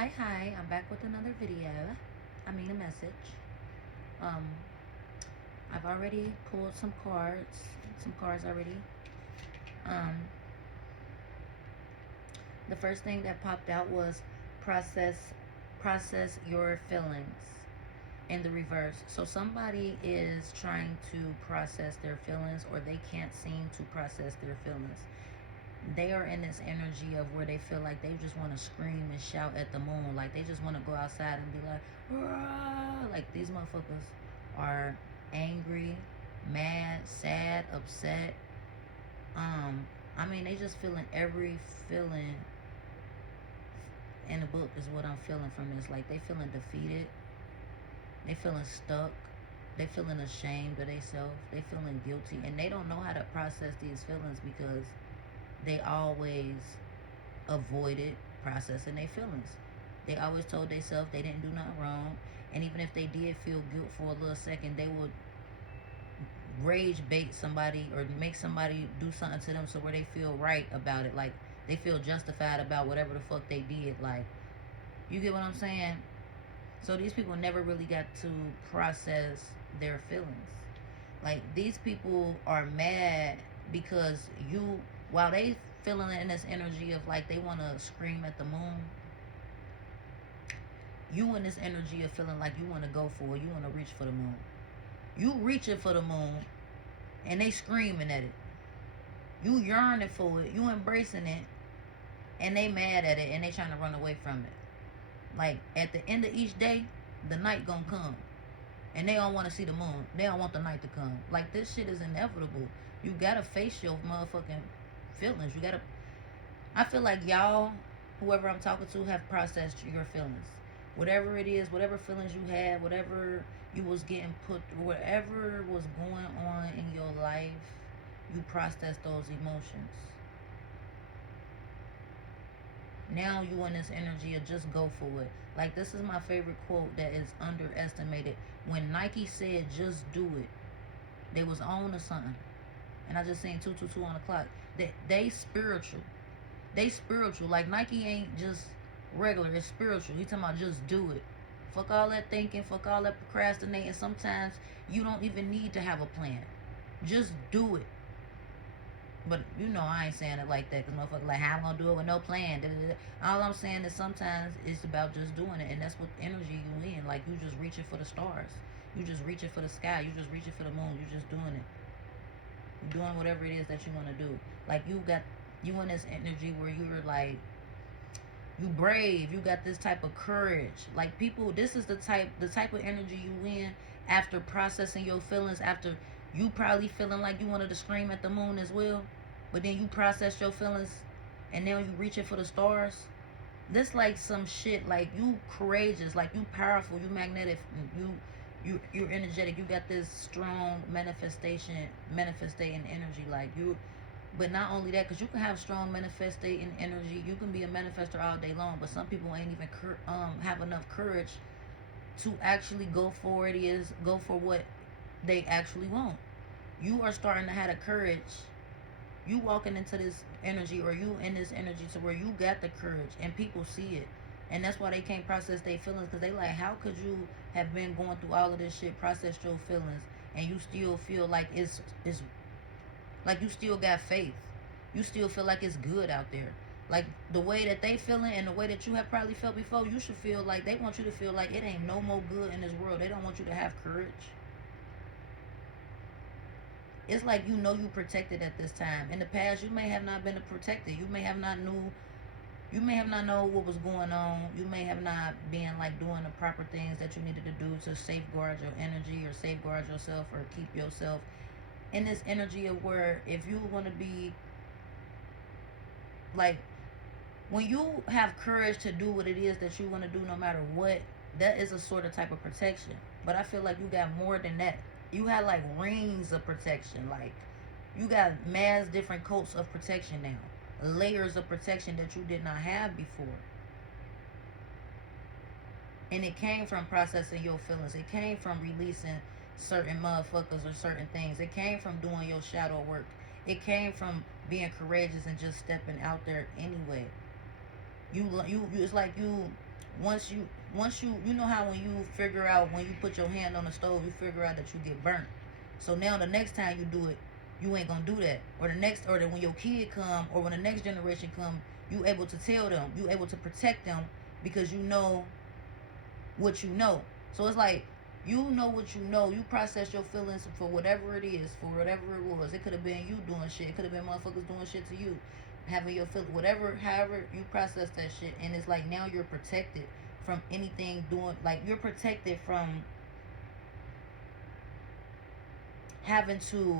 Hi, I'm back with another video. I mean a message. Um, I've already pulled some cards already. Um, the first thing that popped out was process, process your feelings in the reverse. So somebody is trying to process their feelings, or they can't seem to process their feelings. They are in this energy of where they feel like they just want to scream and shout at the moon. Like they just want to go outside and be like, "Rah!" Like these motherfuckers are angry, mad, sad, upset. Um, I mean, they just feeling every feeling in the book is what I'm feeling from this. Like they feeling defeated, they feeling stuck, they feeling ashamed of themselves, they feeling guilty, and they don't know how to process these feelings because they always avoided processing their feelings. They always told themselves they didn't do nothing wrong, and even if they did feel guilt for a little second, they would rage bait somebody or make somebody do something to them so where they feel right about it, like they feel justified about whatever the fuck they did. Like, you get what I'm saying? So these people never really got to process their feelings. Like, these people are mad because you, while they feeling in this energy of like they want to scream at the moon, you in this energy of feeling like you want to go for it, you want to reach for the moon. You reaching for the moon, and they screaming at it. You yearning for it, you embracing it, and they mad at it, and they trying to run away from it. Like, at the end of each day, the night gonna come, and they don't want to see the moon. They don't want the night to come. Like, this shit is inevitable. You gotta face your motherfucking feelings. You gotta. I feel like y'all, whoever I'm talking to, have processed your feelings. Whatever it is, whatever feelings you had, whatever you was getting put through, whatever was going on in your life, you processed those emotions. Now you in this energy of just go for it. Like, this is my favorite quote that is underestimated. When Nike said just do it, they was on to something. And I just seen 222 on the clock. They spiritual. They spiritual. Like, Nike ain't just regular, it's spiritual. He talking about just do it. Fuck all that thinking, fuck all that procrastinating. Sometimes you don't even need to have a plan. Just do it. But you know I ain't saying it like that, because motherfucker like, how I'm gonna do it with no plan. All I'm saying is sometimes it's about just doing it, and that's what energy you in. Like, you just reaching for the stars. You just reaching for the sky. You just reaching for the moon. You just doing it. You're doing whatever it is that you want to do. Like, you in this energy where you're like, you brave, you got this type of courage. Like, people, this is the type of energy you in after processing your feelings, after you probably feeling like you wanted to scream at the moon as well, but then you process your feelings and now you reaching for the stars. This like some shit. Like, you courageous, like you powerful, you magnetic, you're energetic, you got this strong manifestating energy. Like, you, but not only that, because you can have strong manifesting energy, you can be a manifester all day long, but some people ain't even have enough courage to actually go for it, is go for what they actually want. You are starting to have the courage. You walking into this energy, or you in this energy to where you got the courage, and people see it, and that's why they can't process their feelings, because they like, how could you have been going through all of this shit, process your feelings, and you still feel like it's like you still got faith. You still feel like it's good out there. Like, the way that they feeling and the way that you have probably felt before, you should feel like they want you to feel like it ain't no more good in this world. They don't want you to have courage. It's like, you protected at this time. In the past, you may have not been protected. You may have not known what was going on. You may have not been like doing the proper things that you needed to do to safeguard your energy or safeguard yourself or keep yourself in this energy of where, if you want to be like, when you have courage to do what it is that you want to do no matter what, that is a sort of type of protection. But I feel like you got more than that. You had like rings of protection. Like, you got mass different coats of protection now, layers of protection that you did not have before. And it came from processing your feelings. It came from releasing certain motherfuckers or certain things. It came from doing your shadow work. It came from being courageous and just stepping out there anyway. It's like once you you know how when you figure out, when you put your hand on the stove, you figure out that you get burnt. So now the next time you do it, you ain't gonna do that. Or the next, or then when your kid come, or when the next generation come, you able to tell them, you able to protect them, because you know what you know. So it's like, you know what you know. You process your feelings for whatever it is, for whatever it was. It could have been you doing shit. It could have been motherfuckers doing shit to you. Having your feel, whatever, however you process that shit, and it's like now you're protected from anything doing, like you're protected from having to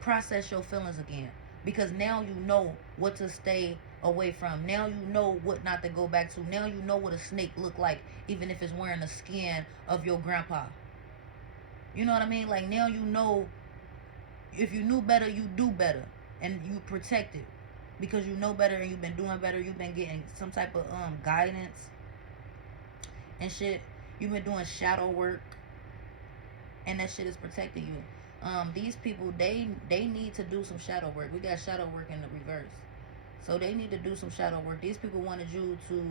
process your feelings again, because now you know what to stay away from. Now you know what not to go back to. Now you know what a snake look like, even if it's wearing the skin of your grandpa. You know what I mean? Like now you know, if you knew better, you do better, and you protect it because you know better and you've been doing better. You've been getting some type of guidance and shit. You've been doing shadow work, and that shit is protecting you. These people, they need to do some shadow work. We got shadow work in the reverse, so they need to do some shadow work. These people wanted you to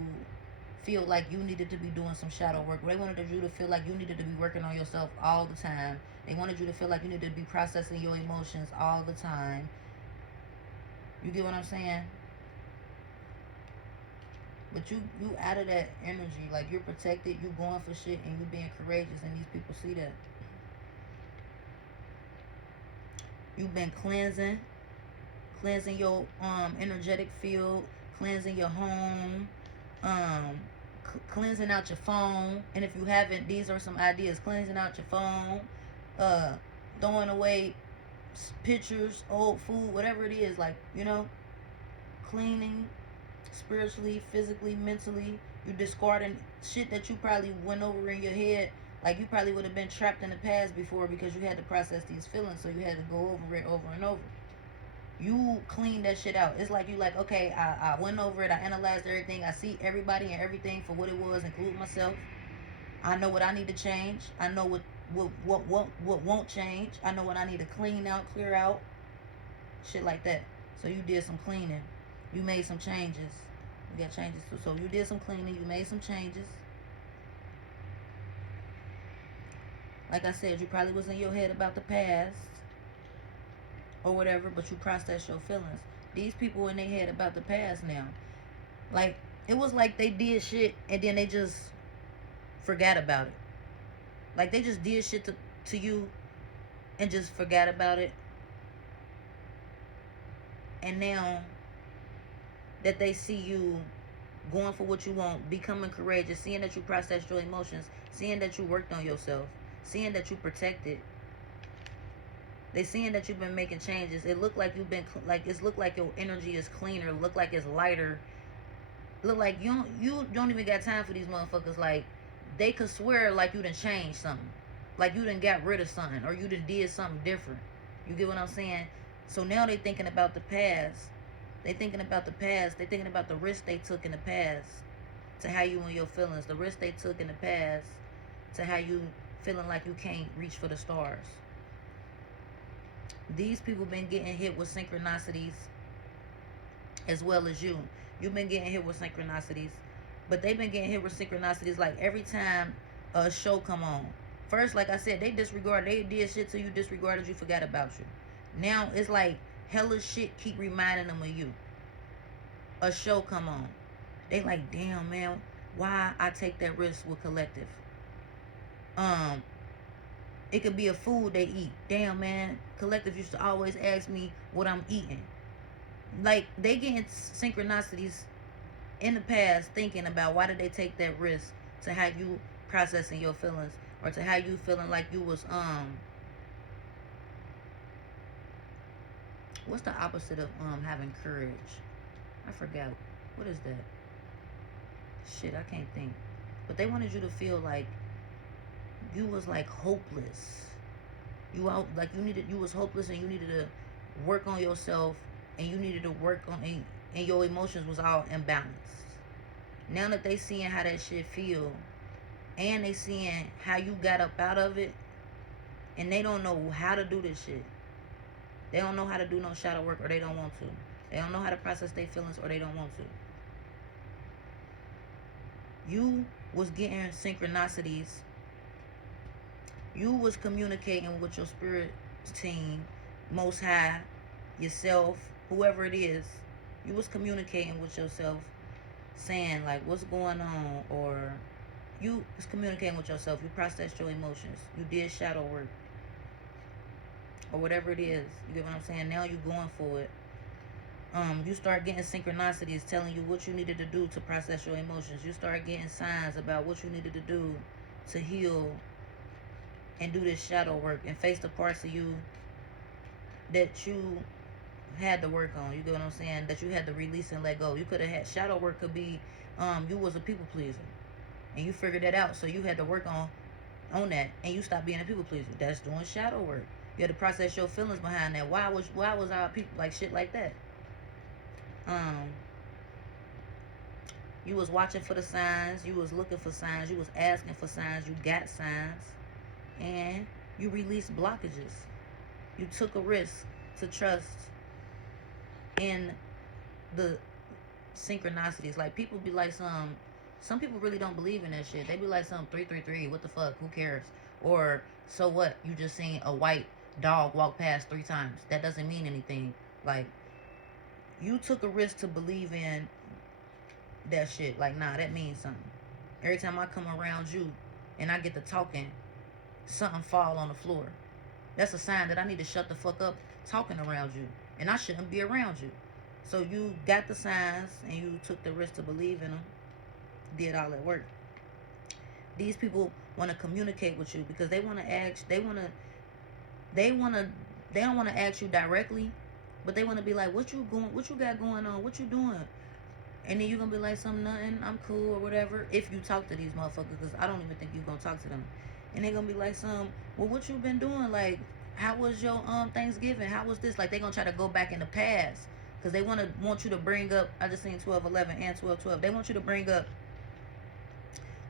feel like you needed to be doing some shadow work. They wanted you to feel like you needed to be working on yourself all the time. They wanted you to feel like you needed to be processing your emotions all the time. You get what I'm saying? But you out of that energy, like you're protected, you going for shit, and you being courageous, and these people see that. You've been cleansing your energetic field, cleansing your home, cleansing out your phone. And if you haven't, these are some ideas: cleansing out your phone, throwing away pictures, old food, whatever it is, like, you know, cleaning spiritually, physically, mentally. You discarding shit that you probably went over in your head. Like you probably would have been trapped in the past before because you had to process these feelings, so you had to go over it over and over. You clean that shit out. It's like you like, okay, I went over it, I analyzed everything, I see everybody and everything for what it was, including myself. I know what I need to change. I know what won't change. I know what I need to clean out, clear out, shit like that. So you did some cleaning. You made some changes. You got changes too. So you did some cleaning. You made some changes. Like I said, you probably was in your head about the past or whatever, but you processed your feelings. These people in their head about the past now. Like, it was like they did shit and then they just forgot about it. Like they just did shit to you and just forgot about it. And now that they see you going for what you want, becoming courageous, seeing that you processed your emotions, seeing that you worked on yourself, seeing that you protected, they seeing that you've been making changes. It look like you've been like, it's look like your energy is cleaner, look like it's lighter, look like you don't even got time for these motherfuckers. Like they could swear like you done changed something, like you done got rid of something, or you done did something different. You get what I'm saying? So now they thinking about the past. They thinking about the past. They thinking about the risk they took in the past to how you and your feelings. The risk they took in the past to how you feeling like you can't reach for the stars. These people been getting hit with synchronicities as well as you. You've been getting hit with synchronicities, but they've been getting hit with synchronicities like every time a show come on. First, like I said, they disregarded, they did shit to you, disregarded you, forgot about you. Now it's like hella shit keep reminding them of you. A show come on, they like, damn man, why I take that risk with collective? It could be a food they eat. Damn man, collective used to always ask me what I'm eating. Like they getting synchronicities in the past, thinking about why did they take that risk to how you processing your feelings, or to how you feeling like you was what's the opposite of having courage? I forgot. What is that? Shit, I can't think. But they wanted you to feel like you was like hopeless. You out, like you was hopeless, and you needed to work on yourself, and you needed to work on, and your emotions was all imbalanced. Now that they seeing how that shit feel, and they seeing how you got up out of it, and they don't know how to do this shit. They don't know how to do no shadow work, or they don't want to. They don't know how to process their feelings, or they don't want to. You was getting synchronicities. You was communicating with your spirit team, Most High, yourself, whoever it is. You was communicating with yourself, saying like what's going on, or you was communicating with yourself. You processed your emotions. You did shadow work, or whatever it is. You get what I'm saying? Now you going for it. You start getting synchronicities telling you what you needed to do to process your emotions. You start getting signs about what you needed to do to heal and do this shadow work and face the parts of you that you had to work on. You get what I'm saying? That you had to release and let go. You could have had shadow work. Could be you was a people pleaser and you figured that out, so you had to work on that, and you stopped being a people pleaser. That's doing shadow work. You had to process your feelings behind that. Why was our people like shit like that? You was watching for the signs. You was looking for signs. You was asking for signs. You got signs, and you released blockages. You took a risk to trust in the synchronicities. Like, people be like, some people really don't believe in that shit. They be like, 333, what the fuck, who cares? Or, so what, you just seen a white dog walk past 3 times. That doesn't mean anything. Like, you took a risk to believe in that shit. Like, nah, that means something. Every time I come around you and I get to talking, something fall on the floor. That's a sign that I need to shut the fuck up talking around you, and I shouldn't be around you. So you got the signs and you took the risk to believe in them, did all that work. These people want to communicate with you because they want to ask, they don't want to ask you directly, but they want to be like, what you got going on, what you doing? And then you're going to be like, nothing, I'm cool or whatever. If you talk to these motherfuckers, because I don't even think you're going to talk to them. And they're going to be like, well, what you been doing? Like, how was your Thanksgiving? How was this? Like, they're going to try to go back in the past. Because they want you to bring up, I just seen 12:11 and 12:12. They want you to bring up,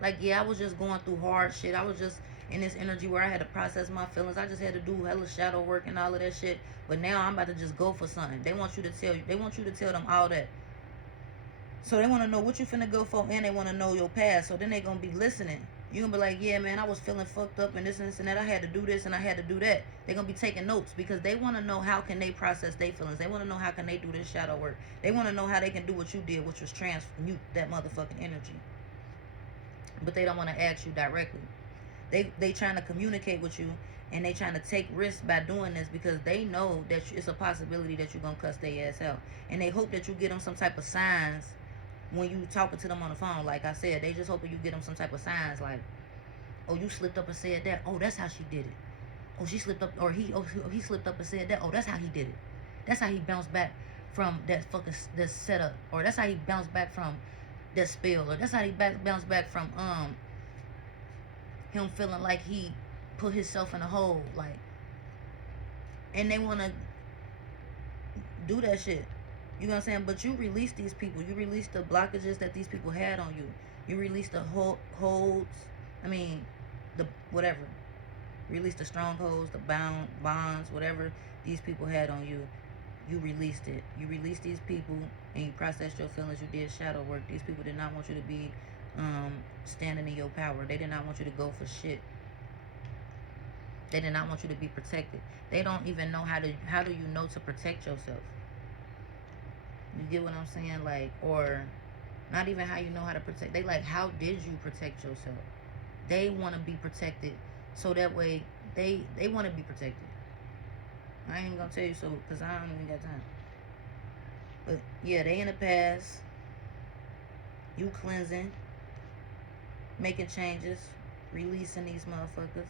like, yeah, I was just going through hard shit. I was just in this energy where I had to process my feelings. I just had to do hella shadow work and all of that shit. But now I'm about to just go for something. They want you to tell them all that. So they want to know what you finna go for, and they want to know your past. So then they going to be listening. You're going to be like, yeah, man, I was feeling fucked up and this and this and that. I had to do this and I had to do that. They're going to be taking notes because they want to know how can they process their feelings. They want to know how can they do this shadow work. They want to know how they can do what you did, which was transmute that motherfucking energy. But they don't want to ask you directly. They trying to communicate with you, and they trying to take risks by doing this because they know that it's a possibility that you're going to cuss their ass out. And they hope that you get them some type of signs when you talking to them on the phone. Like I said, they just hoping you get them some type of signs like, oh, you slipped up and said that. Oh, that's how she did it. Oh, she slipped up, or he slipped up and said that. Oh, that's how he did it. That's how he bounced back from that fucking that setup, or that's how he bounced back from that spell, or that's how he bounced back from him feeling like he put himself in a hole. Like, and they want to do that shit. You know what I'm saying? But you release these people. You release the blockages that these people had on you. You release the holds. I mean, the whatever. Release the strongholds, the bonds, whatever these people had on you. You released it. You released these people and you processed your feelings. You did shadow work. These people did not want you to be standing in your power. They did not want you to go for shit. They did not want you to be protected. They don't even know how do you know to protect yourself. You get what I'm saying? Like, or not even how you know how to protect. They like, how did you protect yourself? They want to be protected, so that way they want to be protected. I ain't gonna tell you so, because I don't even got time. But yeah, they in the past. You cleansing, making changes, releasing these motherfuckers,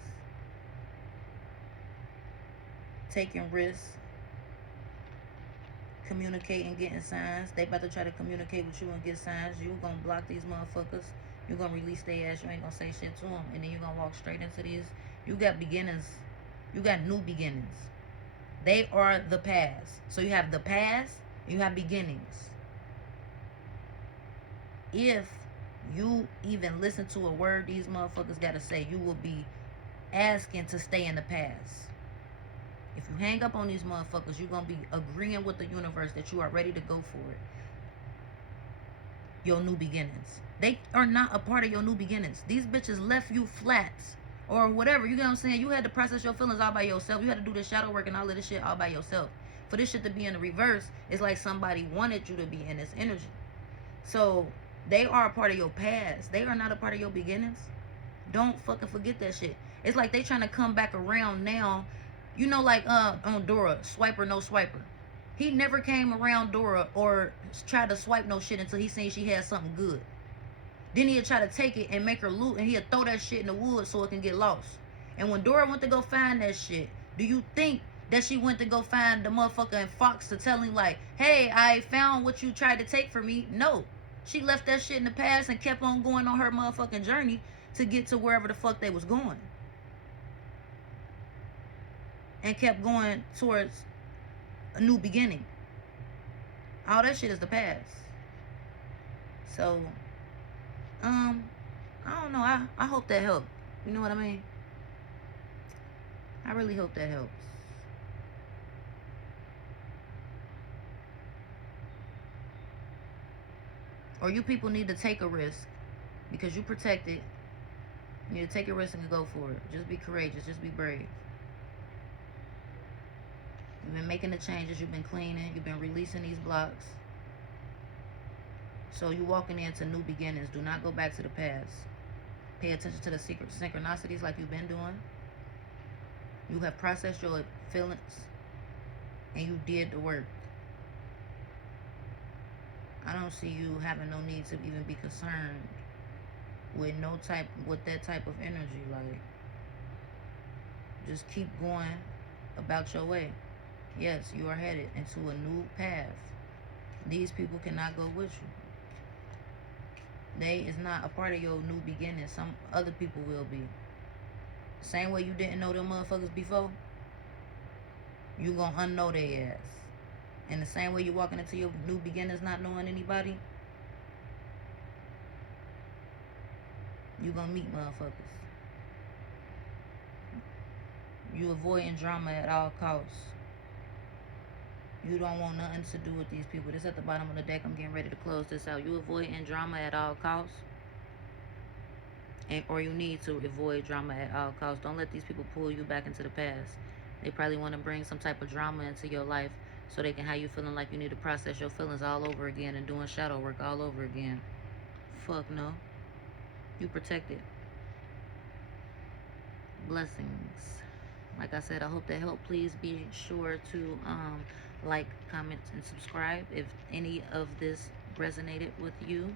taking risks, communicating, getting signs. They about to try to communicate with you and get signs. You gonna block these motherfuckers. You gonna release their ass. You ain't gonna say shit to them. And then you gonna walk straight into these. You got beginnings. You got new beginnings. They are the past. So you have the past, you have beginnings. If you even listen to a word these motherfuckers gotta say, you will be asking to stay in the past. If you hang up on these motherfuckers, you're gonna be agreeing with the universe that you are ready to go for it. Your new beginnings. They are not a part of your new beginnings. These bitches left you flat or whatever. You get what I'm saying? You had to process your feelings all by yourself. You had to do the shadow work and all of this shit all by yourself. For this shit to be in the reverse, it's like somebody wanted you to be in this energy. So they are a part of your past. They are not a part of your beginnings. Don't fucking forget that shit. It's like they trying to come back around now. You know, like on Dora, swiper no swiper. He never came around Dora or tried to swipe no shit until he seen she had something good. Then he'd try to take it and make her loot, and he'd throw that shit in the woods so it can get lost. And when Dora went to go find that shit, do you think that she went to go find the motherfucking fox to tell him like, hey, I found what you tried to take from me? No. She left that shit in the past and kept on going on her motherfucking journey to get to wherever the fuck they was going. And kept going towards a new beginning. All that shit is the past. So, I don't know. I hope that helped. You know what I mean? I really hope that helps. Or you people need to take a risk because you protected. You need to take a risk and go for it. Just be courageous. Just be brave. You've been making the changes. You've been cleaning. You've been releasing these blocks. So you're walking into new beginnings. Do not go back to the past. Pay attention to the secret synchronicities like you've been doing. You have processed your feelings and you did the work. I don't see you having no need to even be concerned with that type of energy. Like, just keep going about your way. Yes, you are headed into a new path. These people cannot go with you. They is not a part of your new beginning. Some other people will be. Same way you didn't know them motherfuckers before, you gonna unknow their ass. And the same way you walking into your new beginnings not knowing anybody, you gonna meet motherfuckers. You avoiding drama at all costs. You don't want nothing to do with these people. This at the bottom of the deck. I'm getting ready to close this out. You avoiding drama at all costs. Or you need to avoid drama at all costs. Don't let these people pull you back into the past. They probably want to bring some type of drama into your life so they can have you feeling like you need to process your feelings all over again and doing shadow work all over again. Fuck no. You protected. Blessings. Like I said, I hope that helped. Please be sure to like, comment, and subscribe if any of this resonated with you.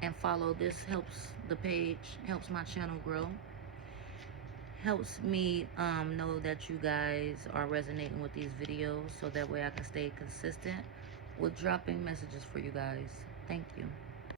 And follow. This helps the page, helps my channel grow, helps me know that you guys are resonating with these videos, so that way I can stay consistent with dropping messages for you guys. Thank you.